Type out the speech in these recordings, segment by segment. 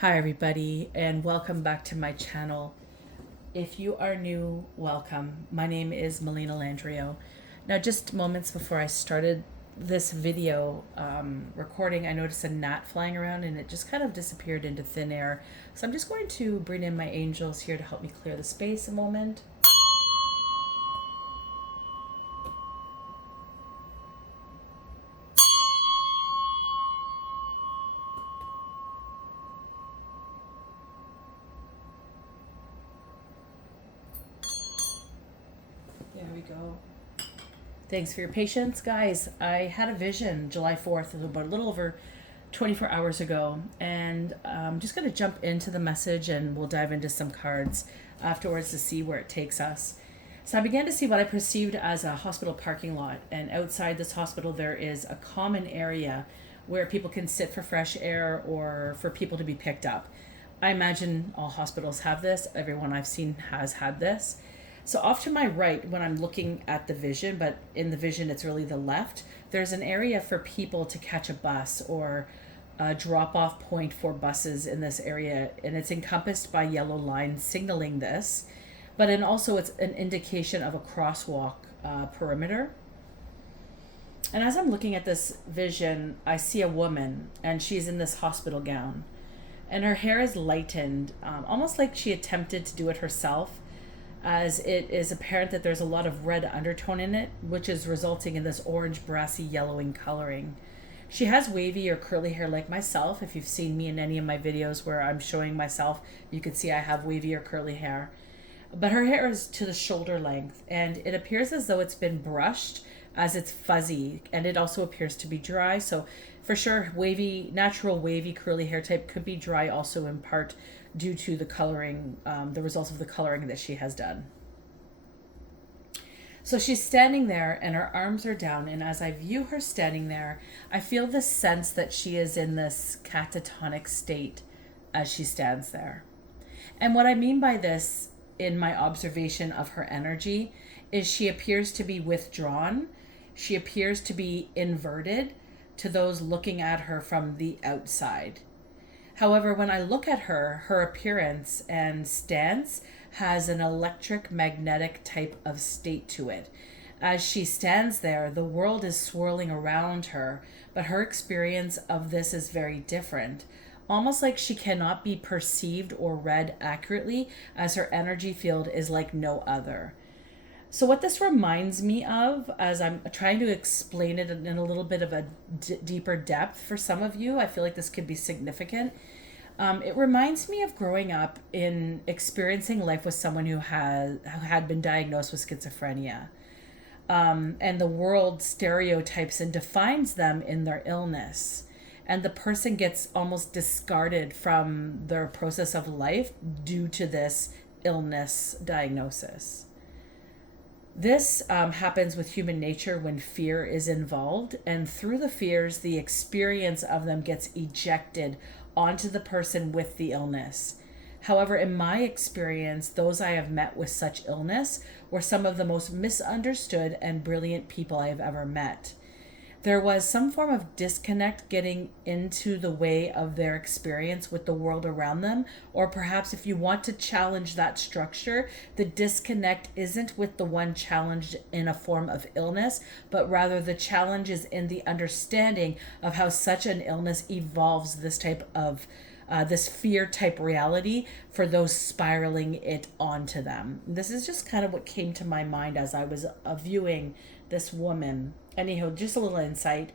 Hi, everybody, and welcome back to my channel. If you are new, welcome. My name is Melina Landrio. Now, just moments before I started this video recording, I noticed a gnat flying around and it just kind of disappeared into thin air. So I'm just going to bring in my angels here to help me clear the space a moment. There we go. Thanks for your patience, guys. I had a vision July 4th, about a little over 24 hours ago, and I'm just going to jump into the message and we'll dive into some cards afterwards to see where it takes us. So I began to see what I perceived as a hospital parking lot, and outside this hospital there is a common area where people can sit for fresh air or for people to be picked up. I imagine all hospitals have this. Everyone I've seen has had this. So off to my right, when I'm looking at the vision, but in the vision it's really the left, there's an area for people to catch a bus or a drop-off point for buses in this area, and it's encompassed by yellow lines signaling this, but then also it's an indication of a crosswalk perimeter. And as I'm looking at this vision, I see a woman, and she's in this hospital gown, and her hair is lightened, almost like she attempted to do it herself, as it is apparent that there's a lot of red undertone in it, which is resulting in this orange, brassy, yellowing coloring. She has wavy or curly hair like myself. If you've seen me in any of my videos where I'm showing myself, you can see I have wavy or curly hair. But her hair is to the shoulder length, and it appears as though it's been brushed, as it's fuzzy, and it also appears to be dry. So for sure, wavy, natural wavy curly hair type could be dry also in part due to the coloring, the results of the coloring that she has done. So she's standing there and her arms are down, and as I view her standing there, I feel this sense that she is in this catatonic state as she stands there. And what I mean by this, in my observation of her energy, is she appears to be withdrawn. She appears to be inverted to those looking at her from the outside. However, when I look at her, her appearance and stance has an electric magnetic type of state to it. As she stands there, the world is swirling around her, but her experience of this is very different. Almost like she cannot be perceived or read accurately, as her energy field is like no other. So, what this reminds me of, as I'm trying to explain it in a little bit of a deeper depth for some of you, I feel like this could be significant. It reminds me of growing up in experiencing life with someone who had been diagnosed with schizophrenia. And the world stereotypes and defines them in their illness. And the person gets almost discarded from their process of life due to this illness diagnosis. This happens with human nature when fear is involved, and through the fears, the experience of them gets ejected onto the person with the illness. However, in my experience, those I have met with such illness were some of the most misunderstood and brilliant people I have ever met. There was some form of disconnect getting into the way of their experience with the world around them, or perhaps if you want to challenge that structure, the disconnect isn't with the one challenged in a form of illness, but rather the challenge is in the understanding of how such an illness evolves this type of this fear type reality for those spiraling it onto them. This is just kind of what came to my mind as I was viewing this woman. Anyhow, just a little insight.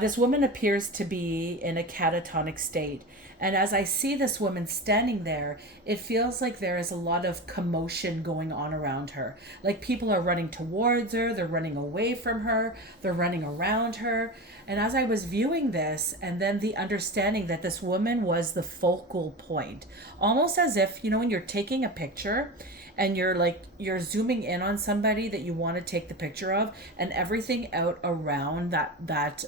This woman appears to be in a catatonic state. And as I see this woman standing there, it feels like there is a lot of commotion going on around her. Like people are running towards her, they're running away from her, they're running around her. And as I was viewing this, and then the understanding that this woman was the focal point, almost as if, when you're taking a picture and you're zooming in on somebody that you want to take the picture of, and everything out around that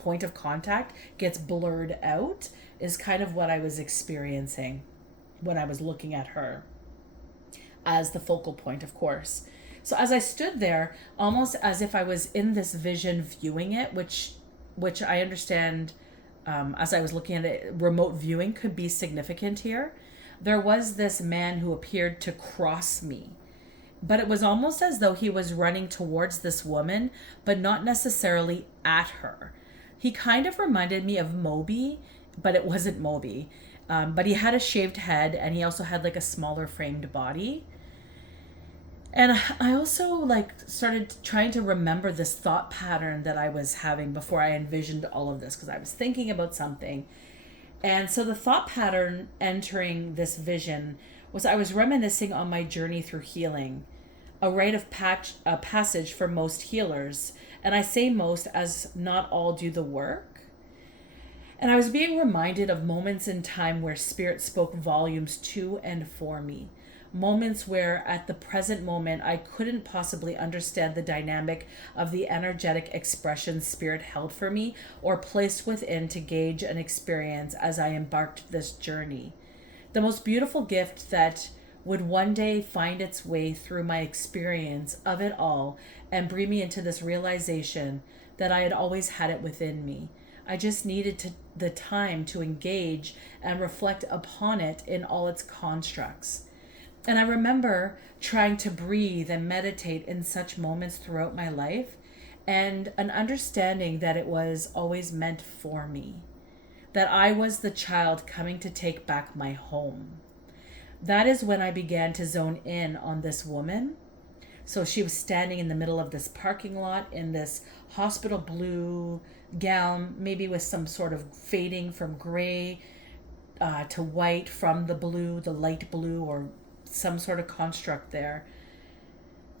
point of contact gets blurred out, is kind of what I was experiencing when I was looking at her as the focal point, of course. So as I stood there, almost as if I was in this vision viewing it, which I understand as I was looking at it, remote viewing could be significant here. There was this man who appeared to cross me, but it was almost as though he was running towards this woman, but not necessarily at her. He kind of reminded me of Moby, but it wasn't Moby. But he had a shaved head, and he also had like a smaller framed body. And I also like started trying to remember this thought pattern that I was having before I envisioned all of this, because I was thinking about something. And so the thought pattern entering this vision was I was reminiscing on my journey through healing, a rite of passage for most healers. And I say most as not all do the work. And I was being reminded of moments in time where Spirit spoke volumes to and for me. Moments where at the present moment I couldn't possibly understand the dynamic of the energetic expression Spirit held for me or placed within to gauge an experience as I embarked this journey. The most beautiful gift that would one day find its way through my experience of it all and bring me into this realization that I had always had it within me. I just needed the time to engage and reflect upon it in all its constructs. And I remember trying to breathe and meditate in such moments throughout my life, and an understanding that it was always meant for me, that I was the child coming to take back my home. That is when I began to zone in on this woman. So she was standing in the middle of this parking lot in this hospital blue gown, maybe with some sort of fading from gray to white from the blue, the light blue, or some sort of construct there.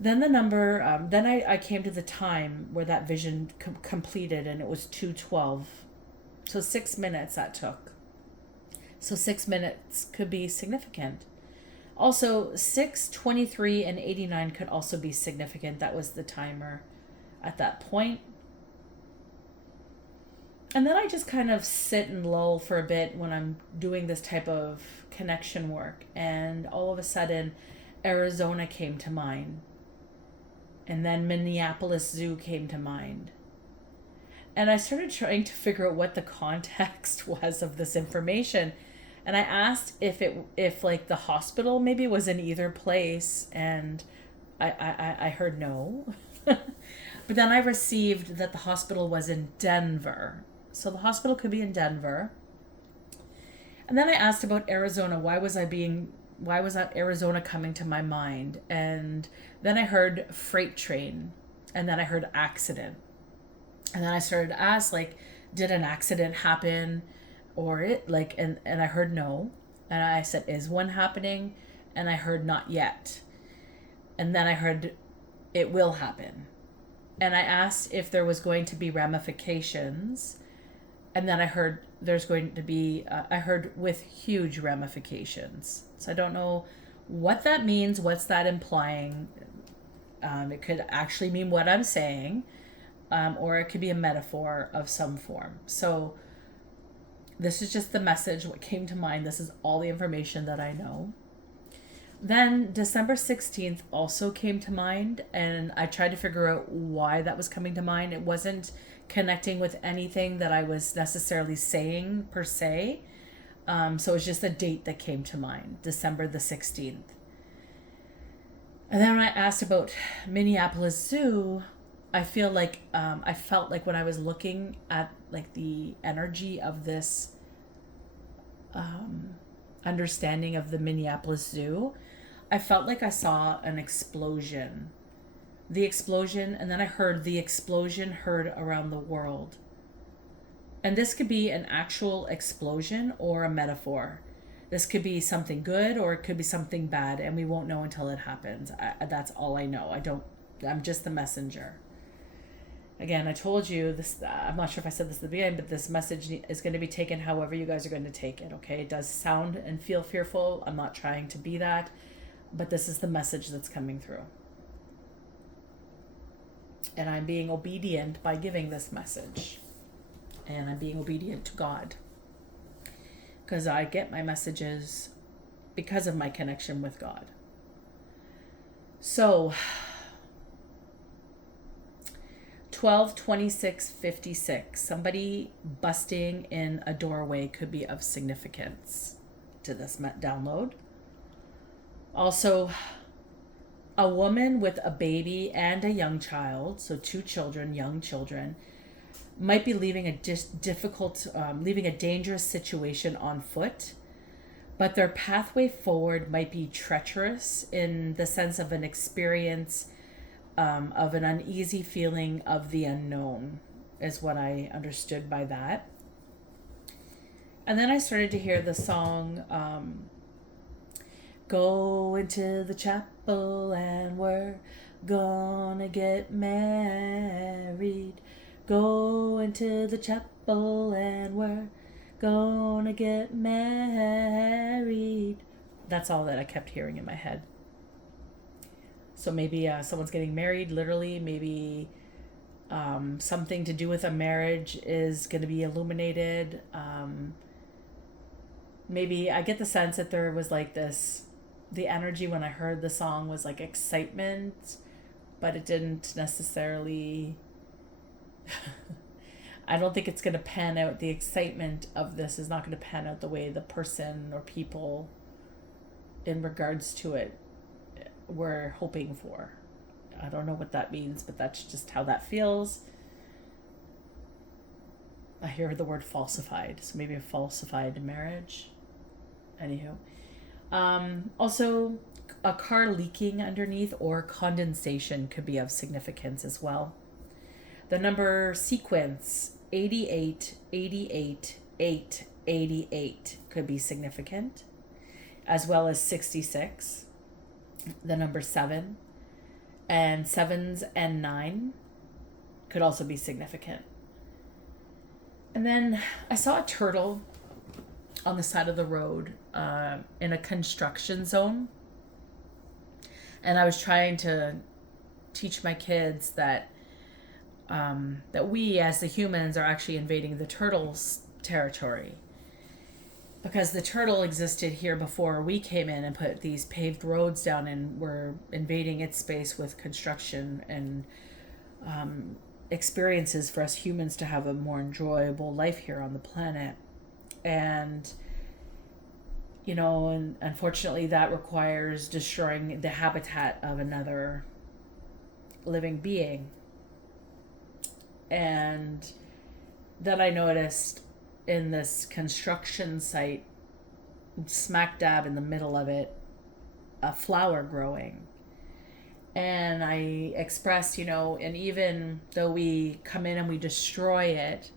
Then I came to the time where that vision completed, and it was 2:12. So 6 minutes that took. So 6 minutes could be significant. Also, 6:23 and 89 could also be significant. That was the timer at that point. And then I just kind of sit and lull for a bit when I'm doing this type of connection work. And all of a sudden, Arizona came to mind. And then Minneapolis Zoo came to mind. And I started trying to figure out what the context was of this information. And I asked if like the hospital maybe was in either place, and I heard no. But then I received that the hospital was in Denver. So the hospital could be in Denver. And then I asked about Arizona. Why was that Arizona coming to my mind? And then I heard freight train, and then I heard accident. And then I started to ask, like, did an accident happen? Or it like, and I heard no. And I said, is one happening? And I heard not yet. And then I heard it will happen. And I asked if there was going to be ramifications. And then I heard there's going to be, I heard with huge ramifications. So I don't know what that means. What's that implying? It could actually mean what I'm saying, or it could be a metaphor of some form. So this is just the message, what came to mind. This is all the information that I know. Then December 16th also came to mind, and I tried to figure out why that was coming to mind. It wasn't connecting with anything that I was necessarily saying per se. So it was just a date that came to mind, December the 16th. And then when I asked about Minneapolis Zoo, I felt like when I was looking at like the energy of this understanding of the Minneapolis Zoo, I felt like I saw an explosion. The explosion, and then I heard the explosion heard around the world. And this could be an actual explosion or a metaphor. This could be something good or it could be something bad, and we won't know until it happens. That's all I know. I'm just the messenger. Again, I told you this, I'm not sure if I said this at the beginning, but this message is going to be taken however you guys are going to take it, okay? It does sound and feel fearful. I'm not trying to be that, but this is the message that's coming through. And I'm being obedient by giving this message. And I'm being obedient to God. Because I get my messages because of my connection with God. So 122656. Somebody busting in a doorway could be of significance to this download. Also, a woman with a baby and a young child, so two children, young children, might be leaving leaving a dangerous situation on foot, but their pathway forward might be treacherous in the sense of an experience of an uneasy feeling of the unknown, is what I understood by that. And then I started to hear the song, go into the chapel and we're gonna get married. Go into the chapel and we're gonna get married. That's all that I kept hearing in my head. So maybe someone's getting married, literally. Maybe something to do with a marriage is going to be illuminated. Maybe I get the sense that there was like this, the energy when I heard the song was like excitement, but it didn't necessarily, I don't think it's going to pan out. The excitement of this is not going to pan out the way the person or people in regards to it were hoping for. I don't know what that means, but that's just how that feels. I hear the word falsified, so maybe a falsified marriage. Anywho. Also, a car leaking underneath or condensation could be of significance as well. The number sequence 88, 88, 8, 88 could be significant, as well as 66. The number 7 and 7s and 9 could also be significant. And then I saw a turtle on the side of the road in a construction zone. And I was trying to teach my kids that that we as the humans are actually invading the turtle's territory. Because the turtle existed here before we came in and put these paved roads down, and we're invading its space with construction and experiences for us humans to have a more enjoyable life here on the planet. And, you know, and unfortunately that requires destroying the habitat of another living being. And then I noticed in this construction site, smack dab in the middle of it, a flower growing. And I expressed, you know, and even though we come in and we destroy it,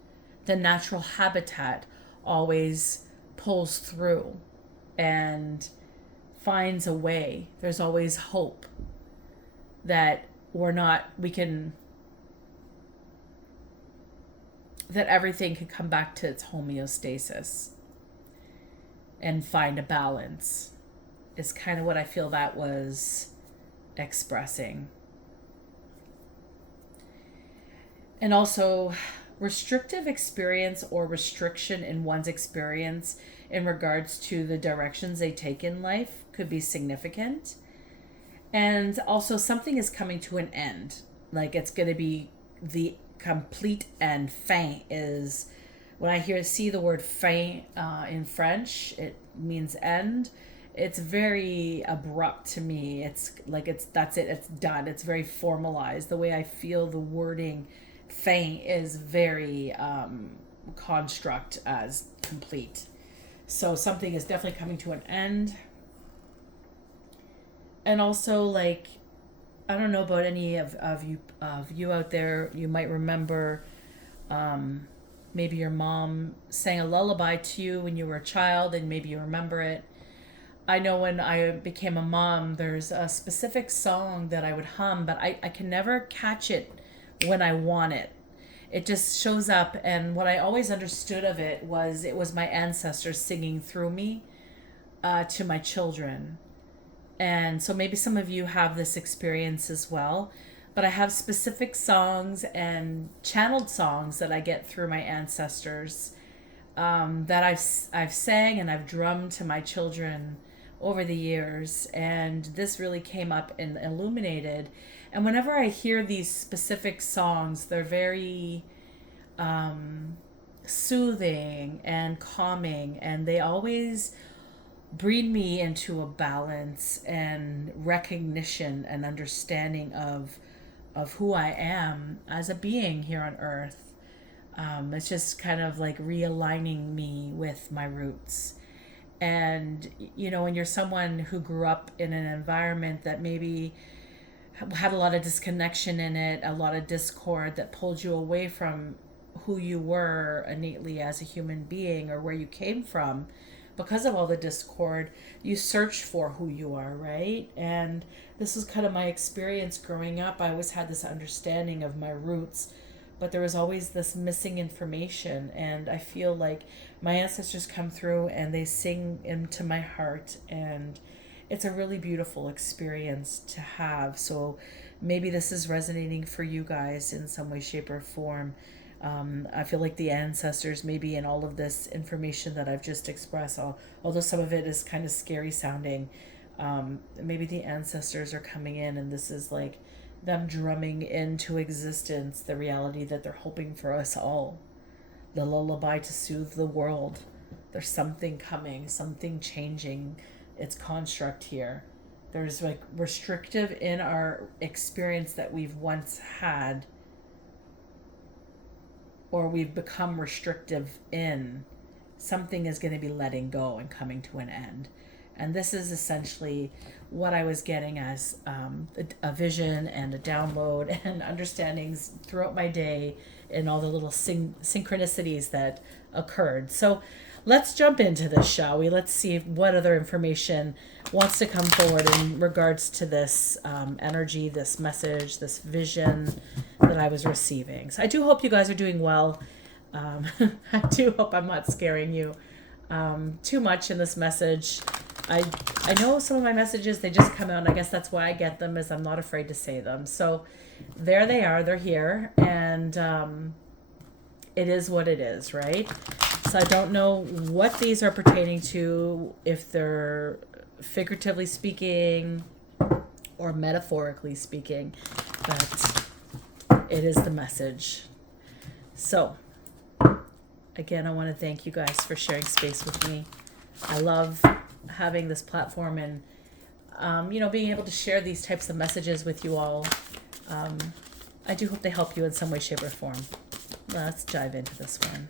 the natural habitat always pulls through and finds a way. There's always hope that that everything could come back to its homeostasis and find a balance, is kind of what I feel that was expressing. And also, restrictive experience or restriction in one's experience in regards to the directions they take in life could be significant. And also, something is coming to an end. Like, it's going to be the complete end. Fin is, when I see the word fin in French, it means end. It's very abrupt to me. It's like that's it. It's done. It's very formalized. The way I feel the wording fin is very construct as complete. So something is definitely coming to an end. And also, like, I don't know about any of you out there. You might remember maybe your mom sang a lullaby to you when you were a child, and maybe you remember it. I know when I became a mom, there's a specific song that I would hum, but I can never catch it when I want it. It just shows up, and what I always understood of it was my ancestors singing through me to my children. And so maybe some of you have this experience as well, but I have specific songs and channeled songs that I get through my ancestors that I've sang and I've drummed to my children over the years, and this really came up in Illuminated. And whenever I hear these specific songs, they're very soothing and calming, and they always bring me into a balance and recognition and understanding of who I am as a being here on earth. It's just kind of like realigning me with my roots. And when you're someone who grew up in an environment that maybe had a lot of disconnection in it, a lot of discord that pulled you away from who you were innately as a human being or where you came from, because of all the discord, you search for who you are, right? And this was kind of my experience growing up. I always had this understanding of my roots, but there was always this missing information. And I feel like my ancestors come through and they sing into my heart, and it's a really beautiful experience to have. So maybe this is resonating for you guys in some way, shape, or form. I feel like the ancestors, maybe in all of this information that I've just expressed, although some of it is kind of scary sounding, maybe the ancestors are coming in, and this is like them drumming into existence the reality that they're hoping for us all. The lullaby to soothe the world. There's something coming, something changing its construct here. There's like restrictive in our experience that we've once had, or we've become restrictive in. Something is going to be letting go and coming to an end. And this is essentially what I was getting as a vision and a download and understandings throughout my day, and all the little synchronicities that occurred. So let's jump into this, shall we? Let's see what other information wants to come forward in regards to this energy, this message, this vision that I was receiving. So I do hope you guys are doing well. I do hope I'm not scaring you too much in this message. I know some of my messages, they just come out, and I guess that's why I get them, is I'm not afraid to say them. So there they are, they're here, and it is what it is, right? So I don't know what these are pertaining to, if they're figuratively speaking or metaphorically speaking, but it is the message. So again, I want to thank you guys for sharing space with me. I love having this platform and being able to share these types of messages with you all. I do hope they help you in some way, shape, or form. Let's dive into this one.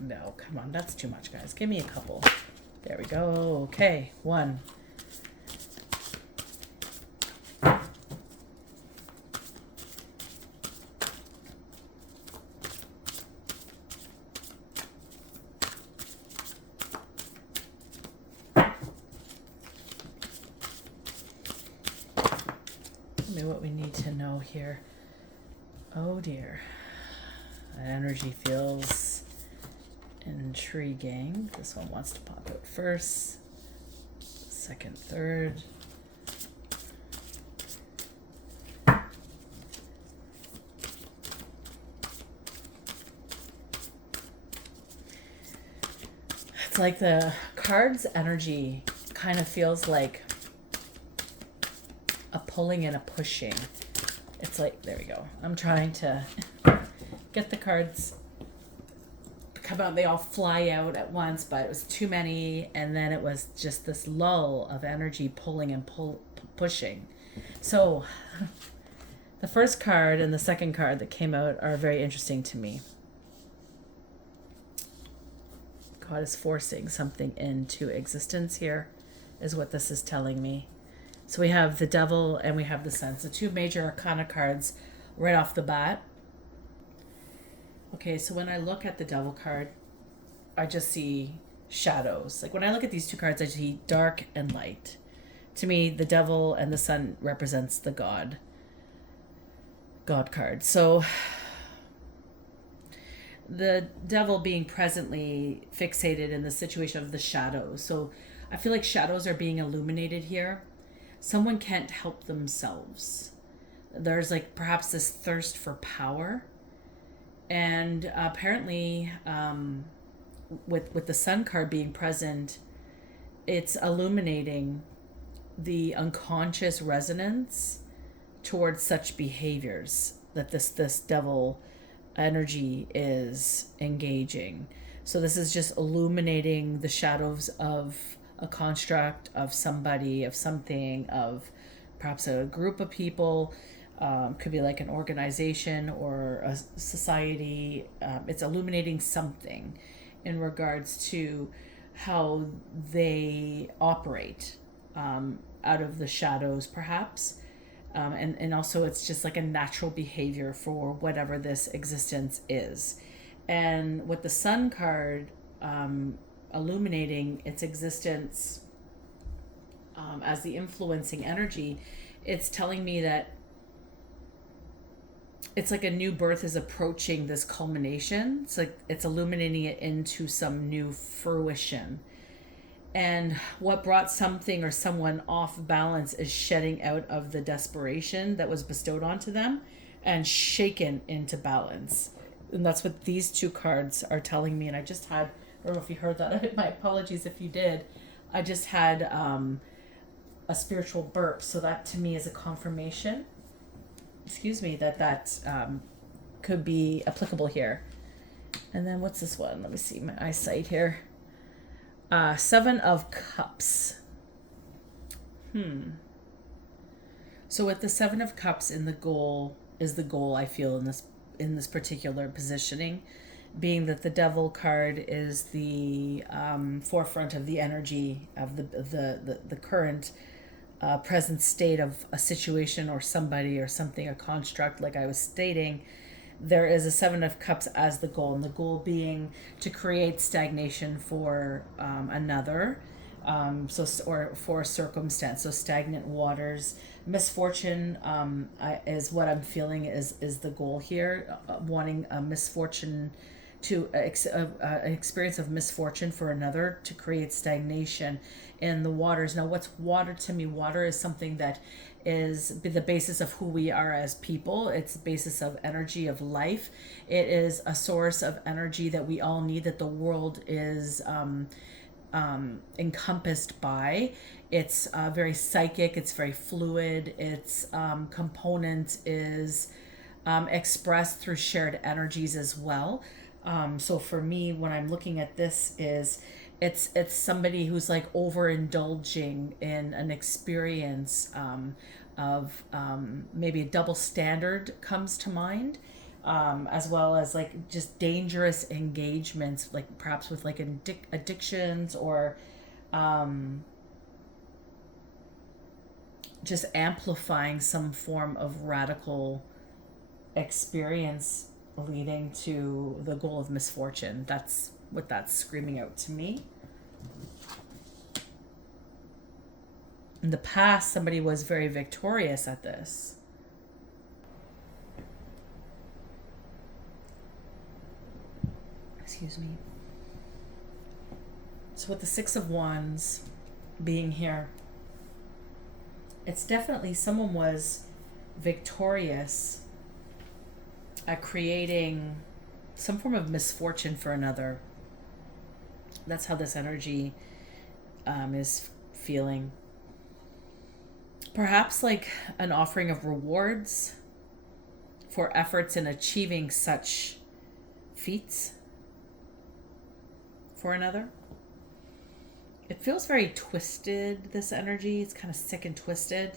No, come on, that's too much, guys. Give me a couple. There we go. Okay, one. Tell me what we need to know here. Oh dear. That energy feels intriguing. This one wants to pop out first, second, third. It's like the card's energy kind of feels like a pulling and a pushing. It's like, there we go. I'm trying to get the cards come out. They all fly out at once, but it was too many, and then it was just this lull of energy pulling and pushing. So the first card and the second card that came out are very interesting to me. God is forcing something into existence here, is what this is telling me. So we have the Devil and we have the Sun. So two major arcana cards right off the bat. Okay, so when I look at the Devil card, I just see shadows. Like when I look at these two cards, I see dark and light. To me, the Devil and the Sun represents the God card. So the devil being presently fixated in the situation of the shadows. So I feel like shadows are being illuminated here. Someone can't help themselves. There's like perhaps this thirst for power. And apparently, with the sun card being present, it's illuminating the unconscious resonance towards such behaviors that this devil energy is engaging. So this is just illuminating the shadows of a construct, of somebody, of something, of perhaps a group of people. Could be like an organization or a society. It's illuminating something in regards to how they operate out of the shadows, perhaps. And also, it's just like a natural behavior for whatever this existence is. And with the sun card illuminating its existence as the influencing energy, it's telling me that it's like a new birth is approaching this culmination. It's like it's illuminating it into some new fruition. And what brought something or someone off balance is shedding out of the desperation that was bestowed onto them and shaken into balance. And that's what these two cards are telling me. And I just had, I don't know if you heard that. My apologies if you did. I just had a spiritual burp. So that to me is a confirmation, that could be applicable here. And then what's this one? Let me see my eyesight here. Seven of Cups. So with the Seven of Cups in the goal I feel in this particular positioning, being that the Devil card is the forefront of the energy of the current present state of a situation or somebody or something, a construct, like I was stating. There is a Seven of Cups as the goal, and the goal being to create stagnation for another, or for a circumstance. So stagnant waters, misfortune is what I'm feeling is the goal here. Wanting a misfortune to an experience of misfortune for another to create stagnation in the waters. Now, what's water to me? Water is something that is the basis of who we are as people. It's the basis of energy of life. It is a source of energy that we all need, that the world is encompassed by. It's very psychic. It's very fluid. Its component is expressed through shared energies as well. So for me, when I'm looking at this, it's somebody who's like overindulging in an experience of maybe a double standard comes to mind, as well as like just dangerous engagements, like perhaps with like addictions or just amplifying some form of radical experience leading to the goal of misfortune. That's what that's screaming out to me. In the past, somebody was very victorious at this. Excuse me. So with the Six of Wands being here, it's definitely someone was victorious at creating some form of misfortune for another. That's how this energy is feeling. Perhaps like an offering of rewards for efforts in achieving such feats for another. It feels very twisted, this energy. It's kind of sick and twisted.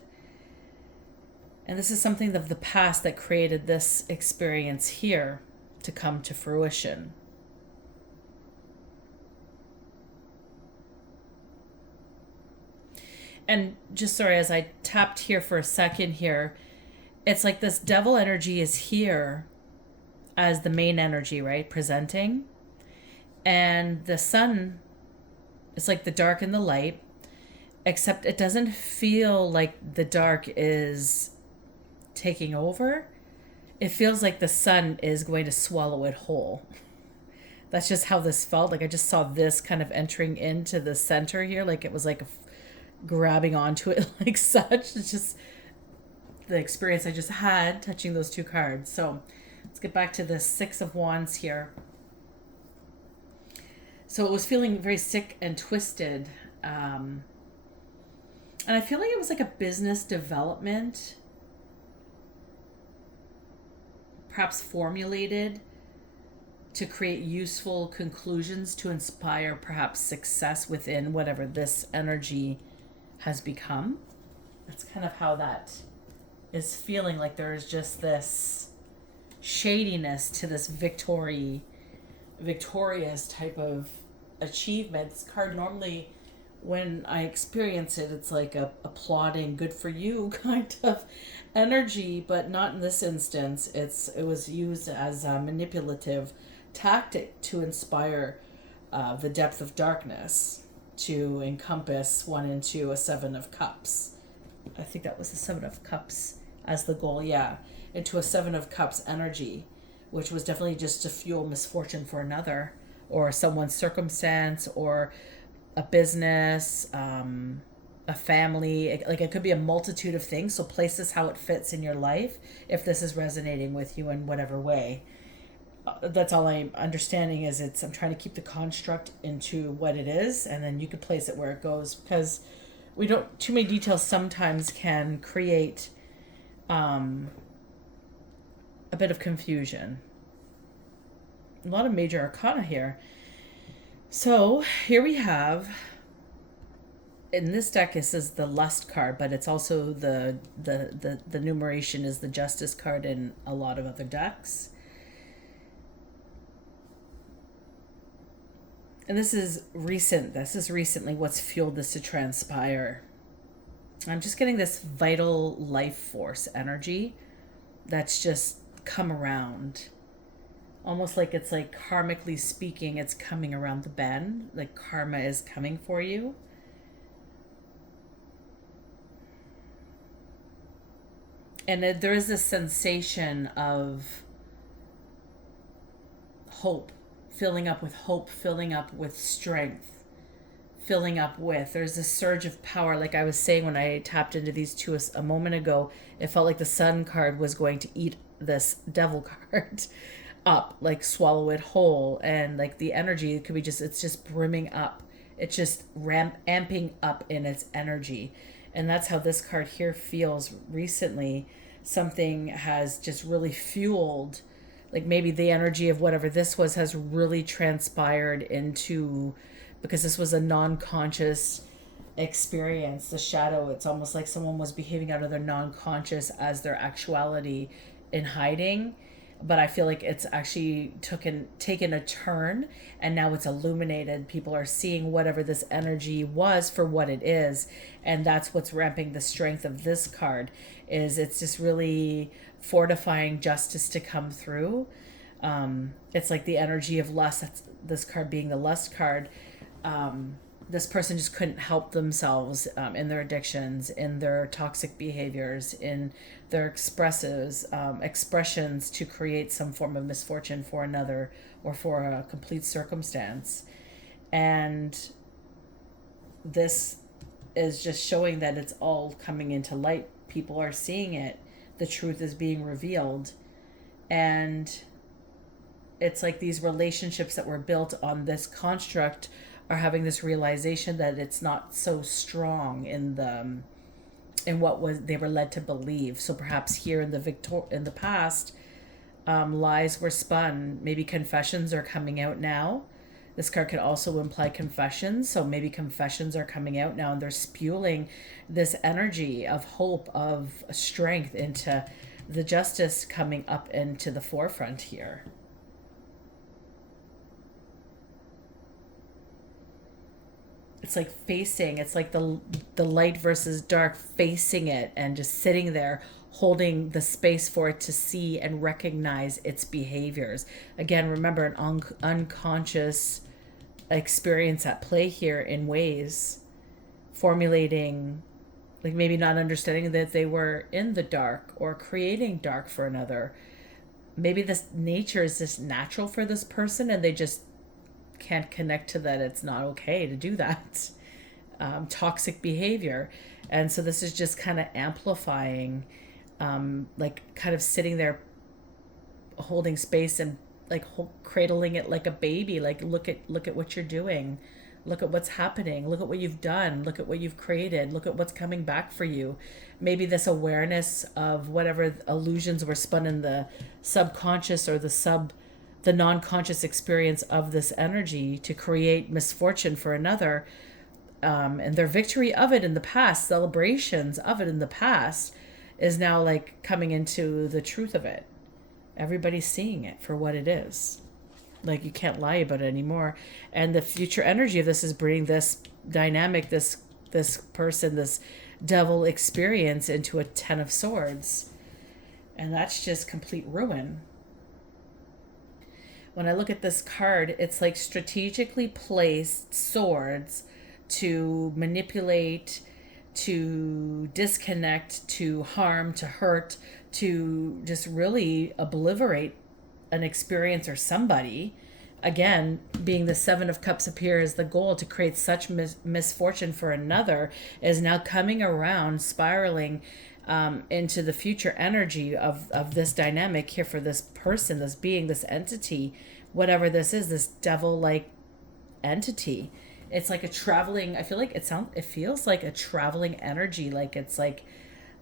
And this is something of the past that created this experience here to come to fruition. And just sorry, as I tapped here for a second here, it's like this devil energy is here as the main energy, right? Presenting. And the sun, it's like the dark and the light, except it doesn't feel like the dark is taking over. It feels like the sun is going to swallow it whole. That's just how this felt. Like I just saw this kind of entering into the center here. Like it was like grabbing onto it like such. It's just the experience I just had touching those two cards. So let's get back to the Six of Wands here. So it was feeling very sick and twisted. And I feel like it was like a business development, perhaps formulated to create useful conclusions to inspire perhaps success within whatever this energy has become. That's kind of how that is feeling. Like there's just this shadiness to this victorious type of achievement. This card normally, when I experience it, it's like a applauding, good for you kind of energy, but not in this instance. It was used as a manipulative tactic to inspire the depth of darkness, to encompass one into a Seven of Cups. I think that was the Seven of Cups as the goal, yeah, into a Seven of Cups energy, which was definitely just to fuel misfortune for another, or someone's circumstance, or a business, a family. Like it could be a multitude of things. So place this how it fits in your life if this is resonating with you in whatever way. That's all I'm understanding is I'm trying to keep the construct into what it is, and then you could place it where it goes, because we don't, too many details sometimes can create a bit of confusion. A lot of major arcana here. So here we have, in this deck this is the Lust card, but it's also the numeration is the Justice card in a lot of other decks. And this is recently what's fueled this to transpire. I'm just getting this vital life force energy that's just come around. Almost like it's like karmically speaking, it's coming around the bend. Like karma is coming for you. And there is this sensation of hope, filling up with hope, filling up with strength, filling up with, there's this surge of power. Like I was saying when I tapped into these two a moment ago, it felt like the Sun card was going to eat this Devil card up, like swallow it whole. And like the energy, it could be just, it's just brimming up. It's just amping up in its energy. And that's how this card here feels recently. Something has just really fueled, like maybe the energy of whatever this was has really transpired into, because this was a non-conscious experience. The shadow, it's almost like someone was behaving out of their non-conscious as their actuality in hiding. But I feel like it's actually taken a turn, and now it's illuminated. People are seeing whatever this energy was for what it is, and that's what's ramping the strength of this card. Is it's just really fortifying justice to come through. It's like the energy of lust. That's this card being the Lust card. This person just couldn't help themselves in their addictions, in their toxic behaviors, in their expressions to create some form of misfortune for another or for a complete circumstance. And this is just showing that it's all coming into light. People are seeing it. The truth is being revealed. And it's like these relationships that were built on this construct are having this realization that it's not so strong in what was they were led to believe. So perhaps here in the past, lies were spun. Maybe confessions are coming out now. This card could also imply confessions. So maybe confessions are coming out now, and they're spewing this energy of hope, of strength into the Justice coming up into the forefront here. It's like it's like the light versus dark, facing it and just sitting there holding the space for it to see and recognize its behaviors. Again, remember, an unconscious experience at play here in ways, formulating, like maybe not understanding that they were in the dark or creating dark for another. Maybe this nature is just natural for this person, and they just can't connect to that. It's not okay to do that. Toxic behavior. And so this is just kind of amplifying, like kind of sitting there holding space and like cradling it like a baby. Like look at what you're doing. Look at what's happening. Look at what you've done. Look at what you've created. Look at what's coming back for you. Maybe this awareness of whatever illusions were spun in the subconscious or the non-conscious experience of this energy to create misfortune for another, and their victory of it in the past, celebrations of it in the past, is now like coming into the truth of it. Everybody's seeing it for what it is. Like, you can't lie about it anymore. And the future energy of this is bringing this dynamic, this person, this devil experience into a 10 of swords. And that's just complete ruin. When I look at this card, it's like strategically placed swords to manipulate, to disconnect, to harm, to hurt, to just really obliterate an experience or somebody. Again, being the Seven of Cups appears, the goal to create such misfortune for another is now coming around, spiraling into the future energy of this dynamic here for this person, this being, this entity, whatever this is, this devil-like entity. It's like a traveling, I feel like it feels like a traveling energy, like it's like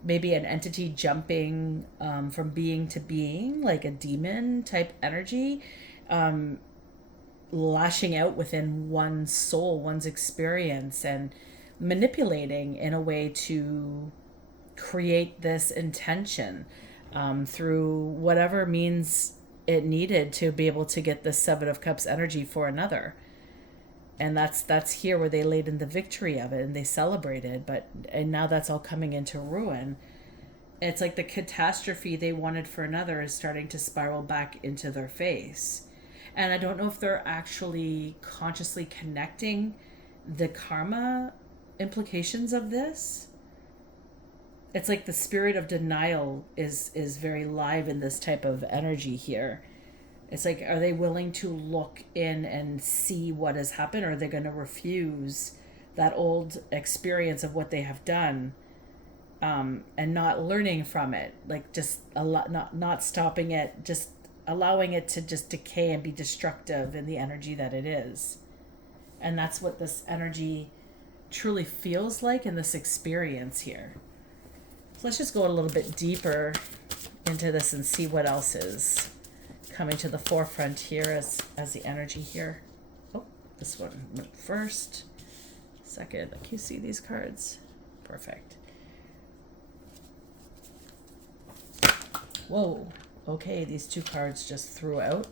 maybe an entity jumping from being to being, like a demon type energy, lashing out within one's soul, one's experience, and manipulating in a way to create this intention through whatever means it needed to be able to get the Seven of Cups energy for another. And that's here where they laid in the victory of it and they celebrated, and now that's all coming into ruin. It's like the catastrophe they wanted for another is starting to spiral back into their face. And I don't know if they're actually consciously connecting the karma implications of this. It's like the spirit of denial is very live in this type of energy here. It's like, are they willing to look in and see what has happened, or are they going to refuse that old experience of what they have done, and not learning from it, like just not stopping it, just allowing it to just decay and be destructive in the energy that it is. And that's what this energy truly feels like in this experience here. So let's just go a little bit deeper into this and see what else is coming to the forefront here as the energy here. Oh, this one went first. Second. Can you see these cards? Perfect. Whoa. Okay, these two cards just threw out.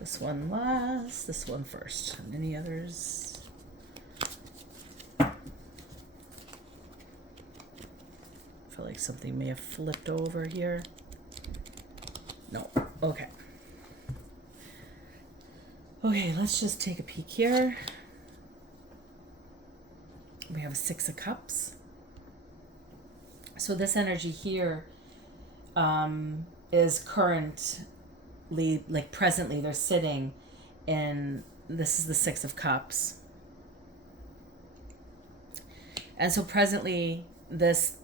This one last, this one first. Any others? I feel like something may have flipped over here. No. Okay. Okay, let's just take a peek here. We have a Six of Cups. So this energy here is currently, like presently, they're sitting in, this is the Six of Cups. And so presently, this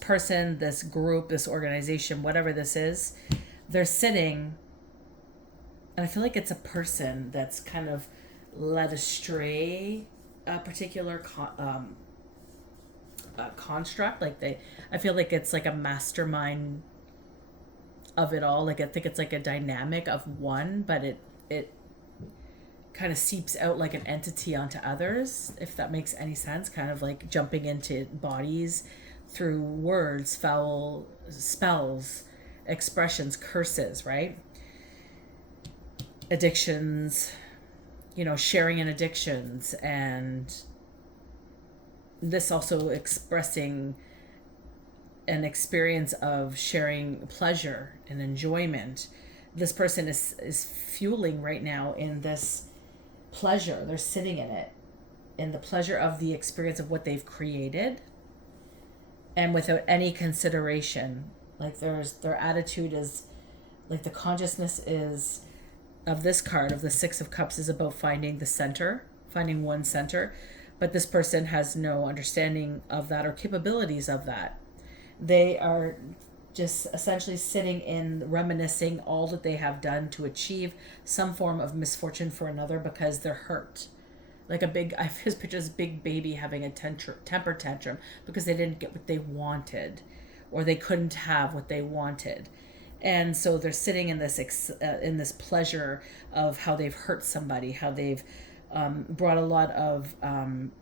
person, this group, this organization, whatever this is, they're sitting, and I feel like it's a person that's kind of led astray a particular construct. Like I feel like it's like a mastermind of it all. Like I think it's like a dynamic of one, but it kind of seeps out like an entity onto others, if that makes any sense. Kind of like jumping into bodies through words, foul spells, expressions, curses, right? Addictions, sharing in addictions, and this also expressing an experience of sharing pleasure and enjoyment. This person is fueling right now in this pleasure. They're sitting in it, in the pleasure of the experience of what they've created, and without any consideration. Like their attitude is like the consciousness is of this card, of the Six of Cups, is about finding the center, finding one center. But this person has no understanding of that or capabilities of that. They are just essentially sitting in reminiscing all that they have done to achieve some form of misfortune for another because they're hurt. Like a big, I his picture big baby having a temper tantrum because they didn't get what they wanted, or they couldn't have what they wanted, and so they're sitting in this pleasure of how they've hurt somebody, how they've brought a lot of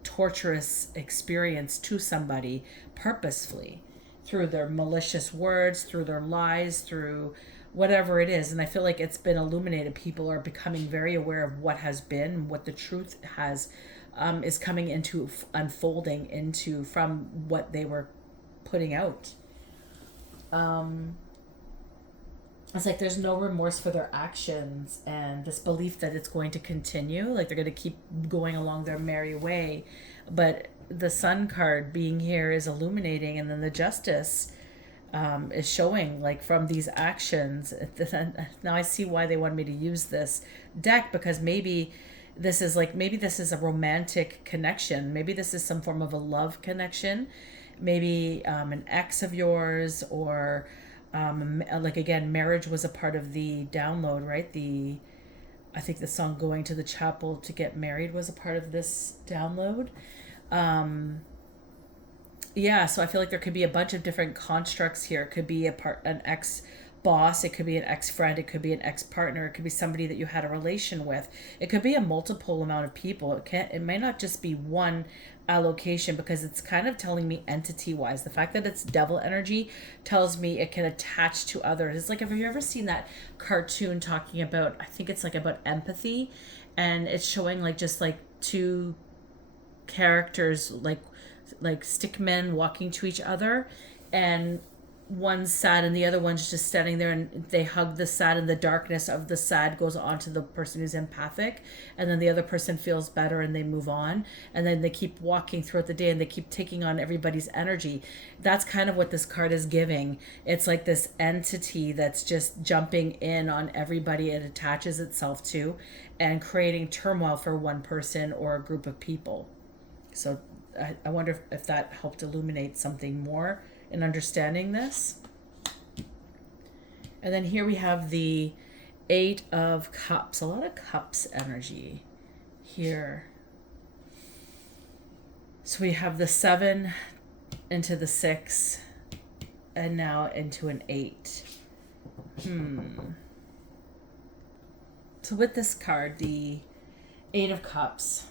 torturous experience to somebody purposefully through their malicious words, through their lies, through whatever it is. And I feel like it's been illuminated. People are becoming very aware of what has been, what the truth has is coming into unfolding into from what they were putting out. It's like there's no remorse for their actions, and this belief that it's going to continue, like they're going to keep going along their merry way. But the Sun card being here is illuminating, and then the Justice is showing, like, from these actions. Now I see why they wanted me to use this deck, because maybe this is a romantic connection. Maybe this is some form of a love connection. Maybe an ex of yours, or like, again, marriage was a part of the download, right? I think the song "Going to the Chapel to Get Married" was a part of this download. Yeah, so I feel like there could be a bunch of different constructs here. It could be an ex boss, it could be an ex friend, it could be an ex partner, it could be somebody that you had a relation with. It could be a multiple amount of people. It might not just be one allocation, because it's kind of telling me entity wise. The fact that it's devil energy tells me it can attach to others. It's like, have you ever seen that cartoon talking about, I think it's like about empathy, and it's showing like just like two characters, like stick men walking to each other, and one's sad and the other one's just standing there, and they hug the sad, and the darkness of the sad goes on to the person who's empathic, and then the other person feels better and they move on, and then they keep walking throughout the day and they keep taking on everybody's energy. That's kind of what this card is giving. It's like this entity that's just jumping in on everybody it attaches itself to, and creating turmoil for one person or a group of people. So I wonder if that helped illuminate something more in understanding this. And then here we have the Eight of Cups. A lot of cups energy here. So we have the 7 into the 6, and now into an 8. So with this card, the 8 of Cups,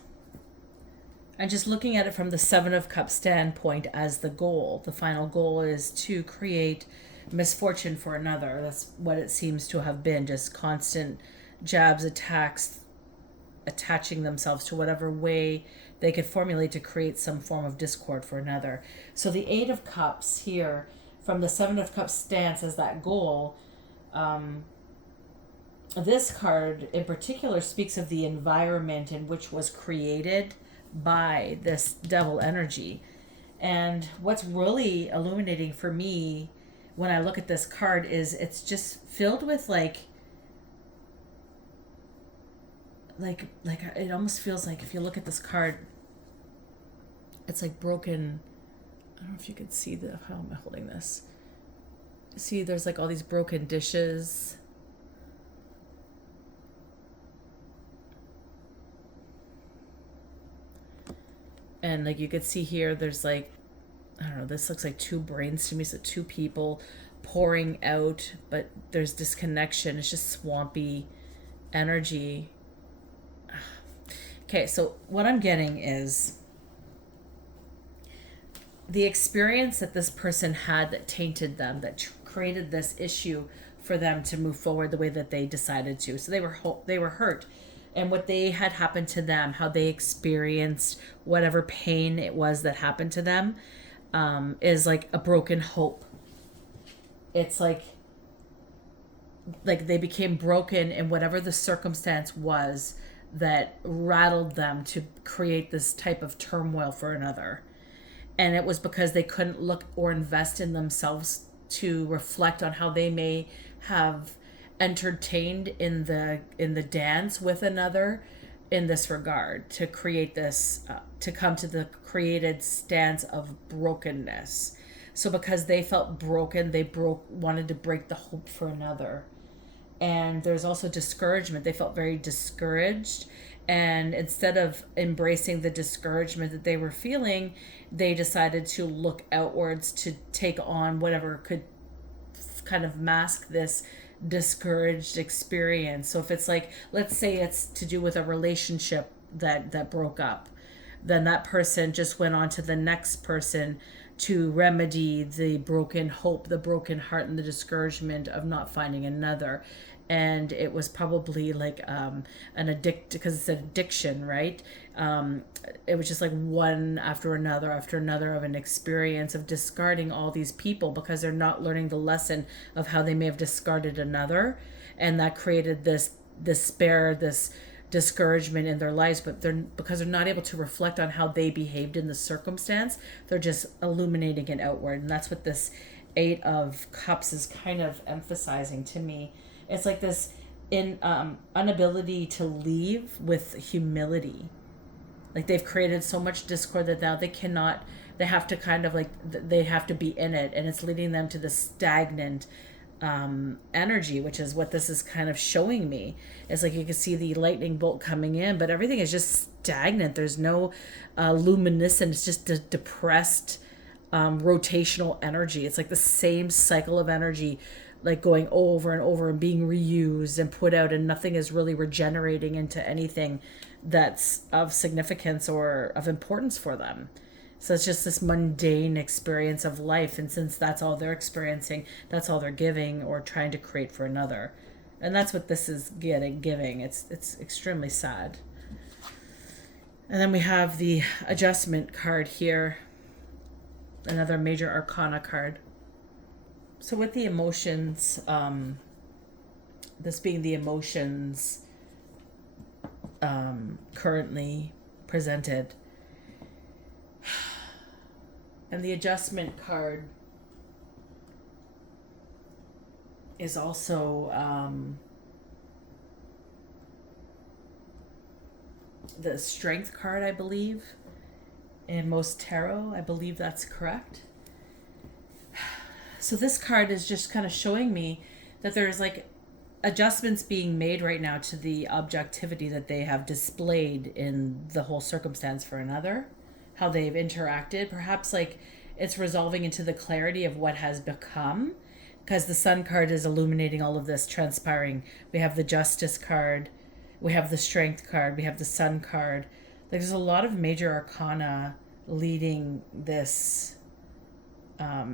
and just looking at it from the 7 of Cups standpoint as the goal, the final goal is to create misfortune for another. That's what it seems to have been, just constant jabs, attacks, attaching themselves to whatever way they could formulate to create some form of discord for another. So the 8 of Cups here, from the 7 of Cups stance as that goal, this card in particular speaks of the environment in which was created by this devil energy. And what's really illuminating for me when I look at this card is it's just filled with like it almost feels like, if you look at this card, it's like broken. I don't know if you could see how am I holding this? See, there's like all these broken dishes. And like you could see here, there's like, I don't know, this looks like two brains to me. So two people pouring out, but there's disconnection. It's just swampy energy. Okay, so what I'm getting is the experience that this person had that tainted them, that created this issue for them to move forward the way that they decided to. So they were hurt. And what they had happened to them, how they experienced whatever pain it was that happened to them, is like a broken hope. It's like they became broken in whatever the circumstance was that rattled them to create this type of turmoil for another. And it was because they couldn't look or invest in themselves to reflect on how they may have entertained in the dance with another in this regard, to create this to come to the created stance of brokenness. So because they felt broken, they wanted to break the hope for another. And there's also discouragement. They felt very discouraged, and instead of embracing the discouragement that they were feeling, they decided to look outwards to take on whatever could kind of mask this discouraged experience. So if it's like, let's say it's to do with a relationship that broke up, then that person just went on to the next person to remedy the broken hope, the broken heart, and the discouragement of not finding another. And it was probably like an addict, because it's an addiction, right? It was just like one after another of an experience of discarding all these people because they're not learning the lesson of how they may have discarded another, and that created this despair, this discouragement in their lives. But they're, because they're not able to reflect on how they behaved in the circumstance, they're just illuminating it outward. And that's what this Eight of Cups is kind of emphasizing to me. It's like this inability to leave with humility. Like they've created so much discord that now they cannot, they have to kind of like, they have to be in it, and it's leading them to this stagnant energy, which is what this is kind of showing me. It's like you can see the lightning bolt coming in, but everything is just stagnant. There's no luminescent. It's just a depressed rotational energy. It's like the same cycle of energy, like going over and over and being reused and put out, and nothing is really regenerating into anything that's of significance or of importance for them. So it's just this mundane experience of life, and since that's all they're experiencing, that's all they're giving or trying to create for another. And that's what this is giving. It's extremely sad. And then we have the Adjustment card here, another major arcana card. So with the emotions, this being the emotions currently presented, and the Adjustment card is also the Strength card, I believe, in most tarot. I believe that's correct. So this card is just kind of showing me that there's like adjustments being made right now to the objectivity that they have displayed in the whole circumstance for another, how they've interacted. Perhaps like it's resolving into the clarity of what has become, because the Sun card is illuminating all of this transpiring. We have the Justice card, we have the Strength card, we have the Sun card. Like there's a lot of major arcana leading this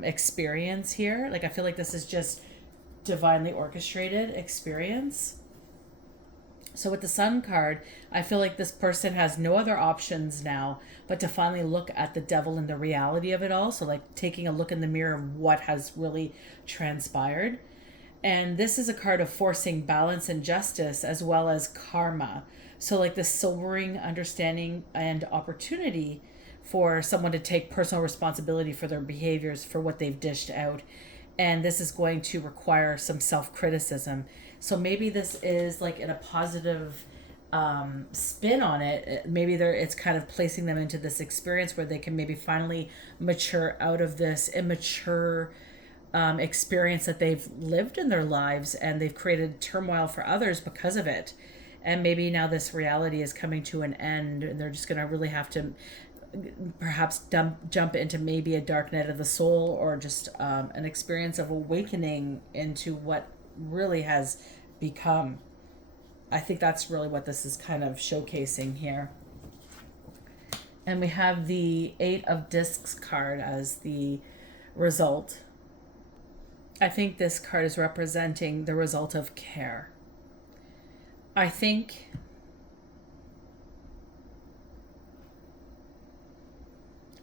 experience here. Like I feel like this is just divinely orchestrated experience. So with the Sun card, I feel like this person has no other options now but to finally look at the devil and the reality of it all. So like taking a look in the mirror of what has really transpired. And this is a card of forcing balance and justice as well as karma. So like this sobering understanding and opportunity for someone to take personal responsibility for their behaviors, for what they've dished out. And this is going to require some self-criticism. So maybe this is like in a positive spin on it. Maybe it's kind of placing them into this experience where they can maybe finally mature out of this immature experience that they've lived in their lives, and they've created turmoil for others because of it. And maybe now this reality is coming to an end, and they're just going to really have to perhaps jump into maybe a dark night of the soul, or just an experience of awakening into what really has become. I think that's really what this is kind of showcasing here. And we have the Eight of Discs card as the result. I think this card is representing the result of care. I think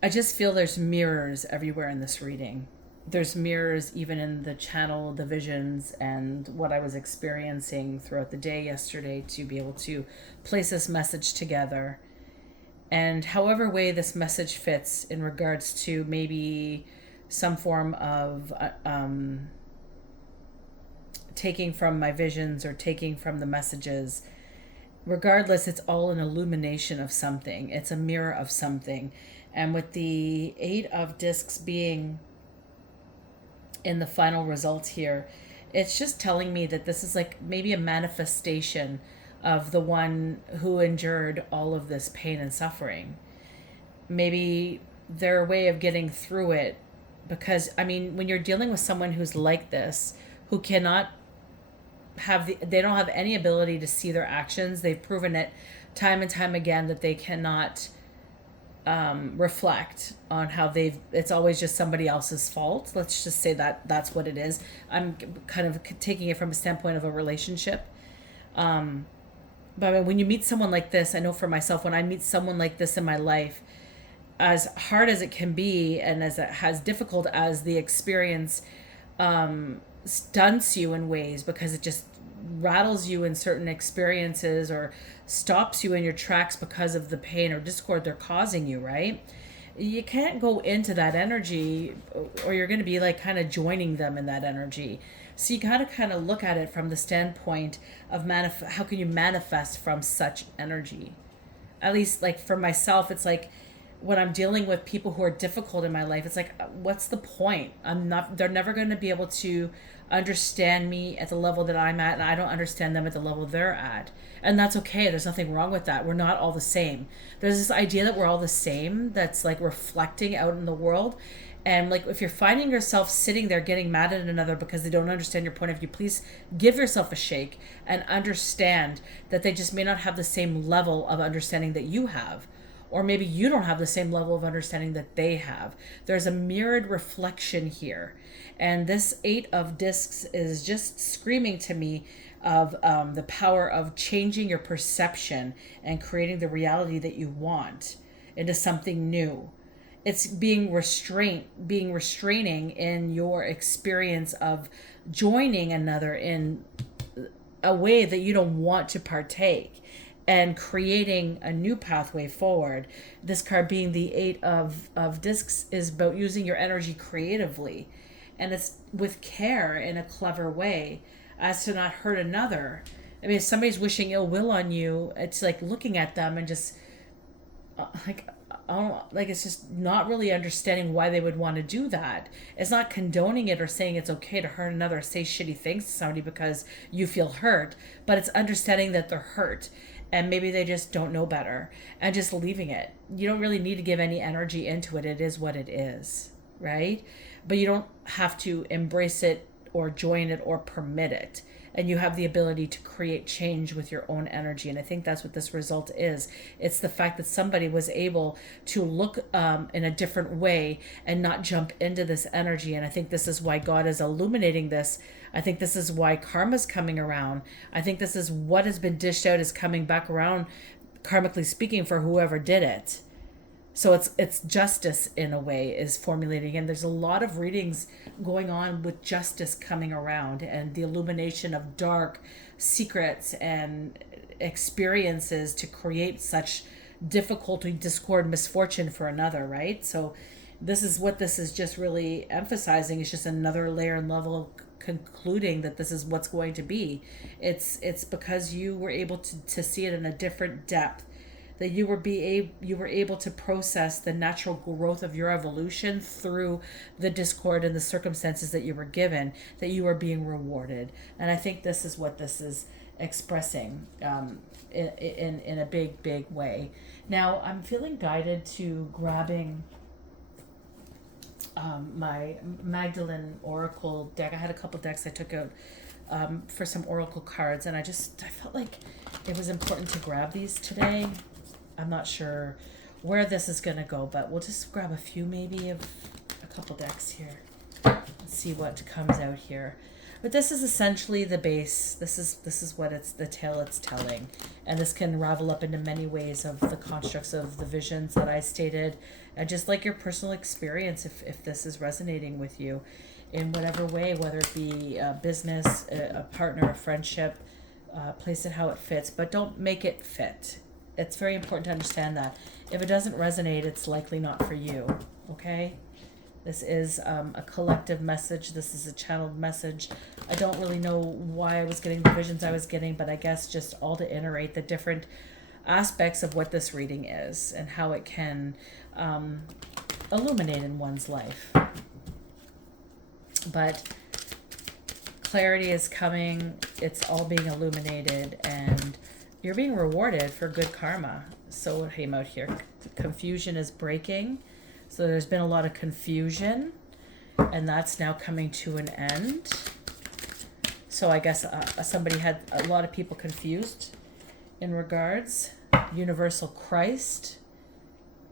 I just feel there's mirrors everywhere in this reading. There's mirrors even in the channel, the visions, and what I was experiencing throughout the day yesterday to be able to place this message together. And however way this message fits in regards to maybe some form of taking from my visions or taking from the messages, regardless, it's all an illumination of something. It's a mirror of something. And with the 8 of Discs being in the final results here, it's just telling me that this is like maybe a manifestation of the one who endured all of this pain and suffering. Maybe their way of getting through it, because I mean, when you're dealing with someone who's like this, who cannot they don't have any ability to see their actions. They've proven it time and time again that they cannot reflect on how it's always just somebody else's fault. Let's just say that that's what it is. I'm kind of taking it from a standpoint of a relationship. But when you meet someone like this, I know for myself, when I meet someone like this in my life, as hard as it can be and as difficult as the experience stunts you in ways, because it just rattles you in certain experiences or stops you in your tracks because of the pain or discord they're causing you, right? You can't go into that energy, or you're going to be like kind of joining them in that energy. So you got to kind of look at it from the standpoint of how can you manifest from such energy? At least like for myself, it's like when I'm dealing with people who are difficult in my life, it's like, what's the point? They're never going to be able to understand me at the level that I'm at, and I don't understand them at the level they're at. And that's okay. There's nothing wrong with that. We're not all the same. There's this idea that we're all the same that's like reflecting out in the world. And like, if you're finding yourself sitting there getting mad at another because they don't understand your point of view, please give yourself a shake and understand that they just may not have the same level of understanding that you have. Or maybe you don't have the same level of understanding that they have. There's a mirrored reflection here. And this 8 of Discs is just screaming to me of the power of changing your perception and creating the reality that you want into something new. It's being restraining in your experience of joining another in a way that you don't want to partake, and creating a new pathway forward. This card being the 8 of Discs is about using your energy creatively, and it's with care in a clever way as to not hurt another. I mean, if somebody's wishing ill will on you, it's like looking at them and just it's just not really understanding why they would want to do that. It's not condoning it or saying it's okay to hurt another or say shitty things to somebody because you feel hurt, but it's understanding that they're hurt and maybe they just don't know better and just leaving it. You don't really need to give any energy into it. It is what it is, right? But you don't have to embrace it or join it or permit it. And you have the ability to create change with your own energy. And I think that's what this result is. It's the fact that somebody was able to look in a different way and not jump into this energy. And I think this is why God is illuminating this. I think this is why karma's coming around. I think this is what has been dished out is coming back around, karmically speaking, for whoever did it. So it's justice in a way is formulating, and there's a lot of readings going on with justice coming around and the illumination of dark secrets and experiences to create such difficulty, discord, misfortune for another, right? So this is what this is just really emphasizing. It's just another layer and level of concluding that this is what's going to be. It's because you were able to see it in a different depth, that you were able to process the natural growth of your evolution through the discord and the circumstances that you were given, that you are being rewarded. And I think this is what this is expressing in a big way. Now I'm feeling guided to grabbing my Magdalene Oracle deck. I had a couple decks I took out for some Oracle cards, and I felt like it was important to grab these today. I'm not sure where this is going to go, but we'll just grab a few, maybe, of a couple decks here and see what comes out here. But this is essentially the base. This is what it's the tale it's telling, and this can ravel up into many ways of the constructs of the visions that I stated, and just like your personal experience, if this is resonating with you in whatever way, whether it be a business, a partner, a friendship, place it how it fits, but don't make it fit. It's very important to understand that if it doesn't resonate, it's likely not for you. Okay, This is a collective message. This is a channeled message. I don't really know why I was getting the visions I was getting, but I guess just all to iterate the different aspects of what this reading is and how it can illuminate in one's life. But clarity is coming. It's all being illuminated, and you're being rewarded for good karma. So what came out here? Confusion is breaking. So there's been a lot of confusion, and that's now coming to an end. So I guess somebody had a lot of people confused in regards. Universal Christ.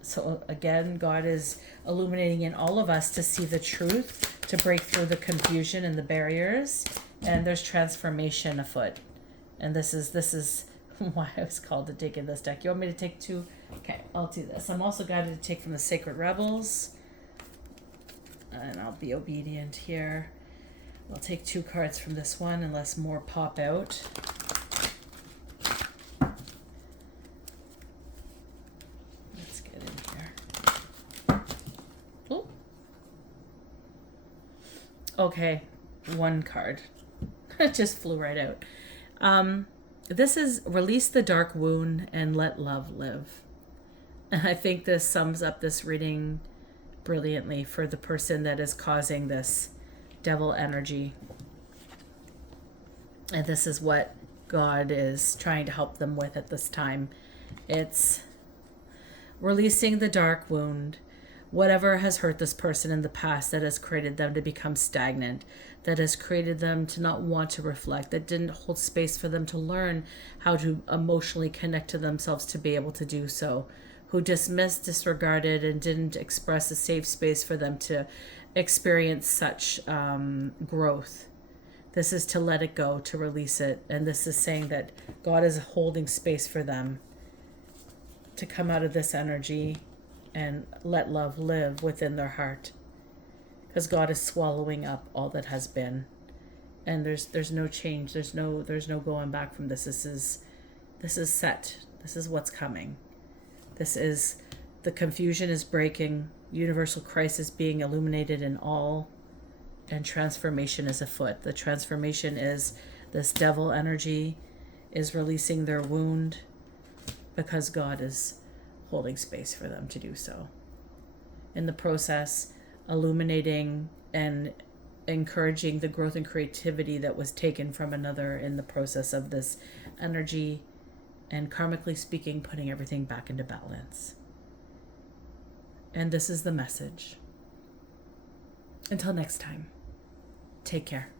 So again, God is illuminating in all of us to see the truth, to break through the confusion and the barriers, and there's transformation afoot. And this is why I was called to dig in this deck. You want me to take two? Okay, I'll do this. I'm also guided to take from the Sacred Rebels, and I'll be obedient here. I'll take 2 cards from this one unless more pop out. Let's get in here. Oh. Okay, 1 card. It just flew right out. This is release the dark wound and let love live. And I think this sums up this reading brilliantly for the person that is causing this devil energy. And this is what God is trying to help them with at this time. It's releasing the dark wound, whatever has hurt this person in the past that has created them to become stagnant, that has created them to not want to reflect, that didn't hold space for them to learn how to emotionally connect to themselves to be able to do so, who dismissed, disregarded, and didn't express a safe space for them to experience such growth. This is to let it go, to release it. And this is saying that God is holding space for them to come out of this energy and let love live within their heart. Because God is swallowing up all that has been. And there's no change. There's no going back from this. This is set. This is what's coming. This is, the confusion is breaking, universal Christ is being illuminated in all, and transformation is afoot. The transformation is this devil energy is releasing their wound because God is holding space for them to do so. In the process, illuminating and encouraging the growth and creativity that was taken from another in the process of this energy, and karmically speaking, putting everything back into balance. And this is the message. Until next time, take care.